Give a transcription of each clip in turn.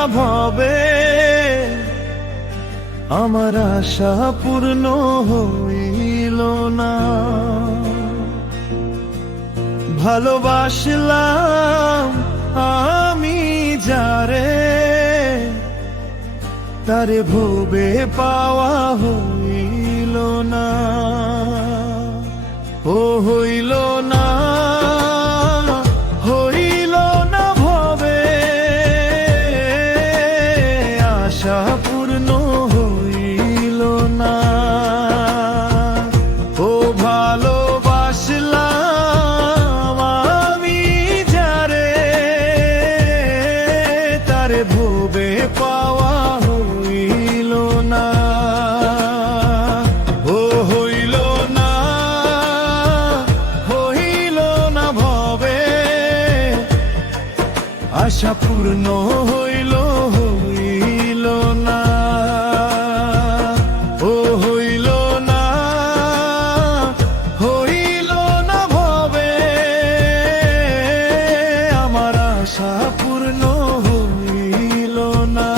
না ভবে আমার আশা পূর্ণ হইল না। ভালোবাসলাম আমি যারে, তারে ভবে পাওয়া হইল না। ও হইল না, হইল না ভবে আশা পূর্ণ হইল না। ও ভালোবাসলাম আমি যারে, তারে ভবে পাওয়া হইল না। ও হইল না, হইল না ভবে আশা পূর্ণ হইল হইল না। ও হইল না, হইল না ভবে আমার আশা পূর্ণ হইল না।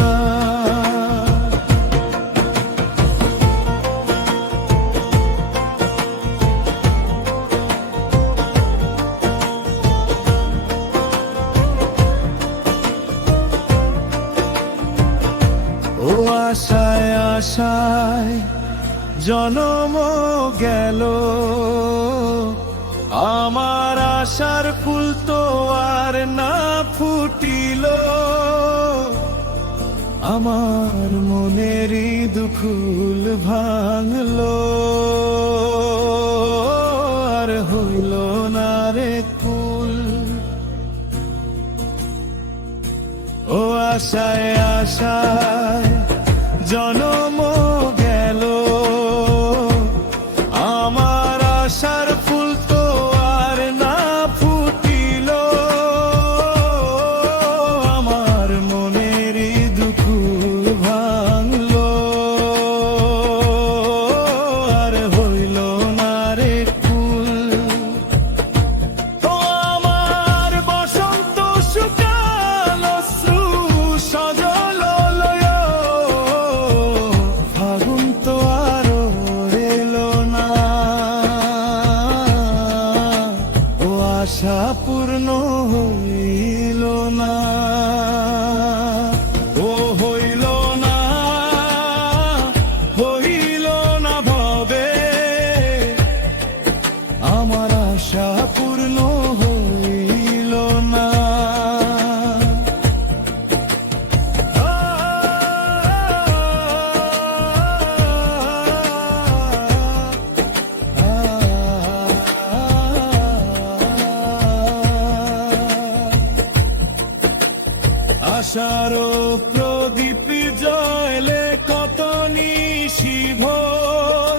ও আশায় আশায় জনম গেল, আমার আশার ফুল তো আর না ফুটিল। আমার মনেরই দুখুল ভাঙলো, আর হইল না রে কুল। ও আশায় আশায় জনম গেল, আমার আশার ফুল তো আর না ফুটিল। আমার মনেরই দুখুল ভাঙলো, আর হইল না রে কুল। ও আমার বসন্ত শুকাল অশ্রু সজল লয়, ফাগুন তো আরো এলো না। ও আশা পূর্ণ হইল না। ও হইল না, হইল না ভবে আমার আশা পূর্ণ হইল না। আশার প্রদীপ জ্বলে কত নিশিভোর,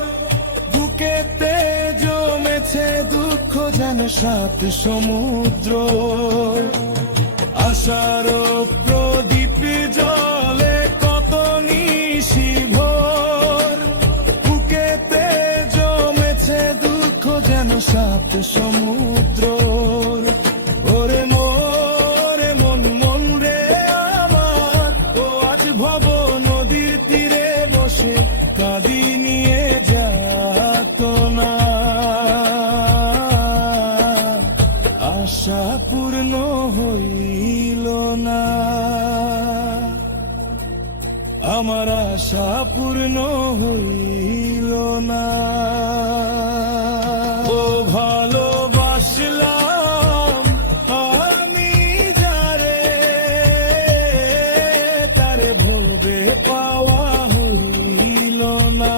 বুকেতে জমেছে দুঃখ যেন সাত সমুদ্র। আশার প্রদীপ জ্বলে কত নিশিভোর, বুকেতে জমেছে দুঃখ যেন সাত সমুদ্র। ওরে মোরে মন মন রে আমার, ও আজ ভব নদীর তীরে বসে কাঁদি নিয়ে যাত না। আশা পূর্ণ হইল না, আমার আশা পূর্ণ হইল না। ও ভালোবাসলাম আমি যারে, তারে ভবে পাওয়া হইল না।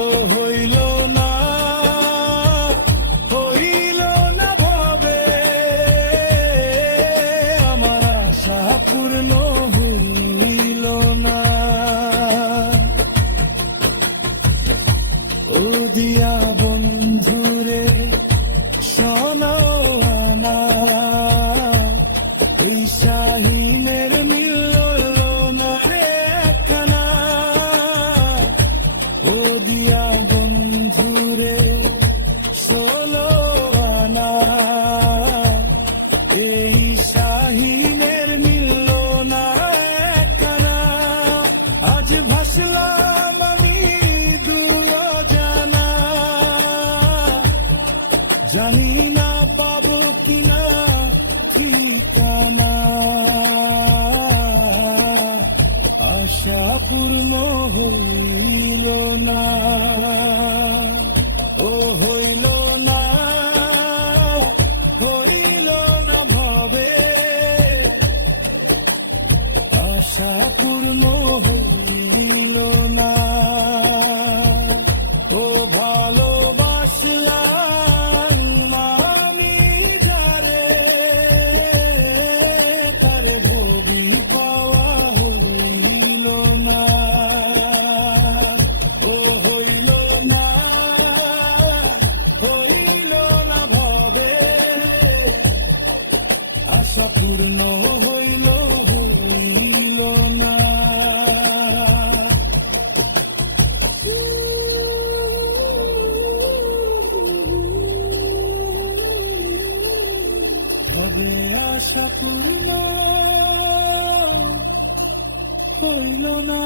ও হইল না, হইল না ভবে আমার আশা পূর্ণ হইল না। ও দিয়া বন্ধুরে শোনাও না, ওই শাহিনের মিলল না রে একখানা। ও দিয়া বন্ধুরে ষোলো আনা, এই শাহিনের মিলল আশা পূর্ণ হইল না, ও হইল না, হইল না ভবে, আশা পূর্ণ হইল না। ও ভালোবাসলাম আমি যারে, তারে ভবি পাওয়া হইল না, ও হইল না, হইল না ভবে, আশা পূর্ণ হইল হইল না। হবে আশা পূর্ণ হইল না।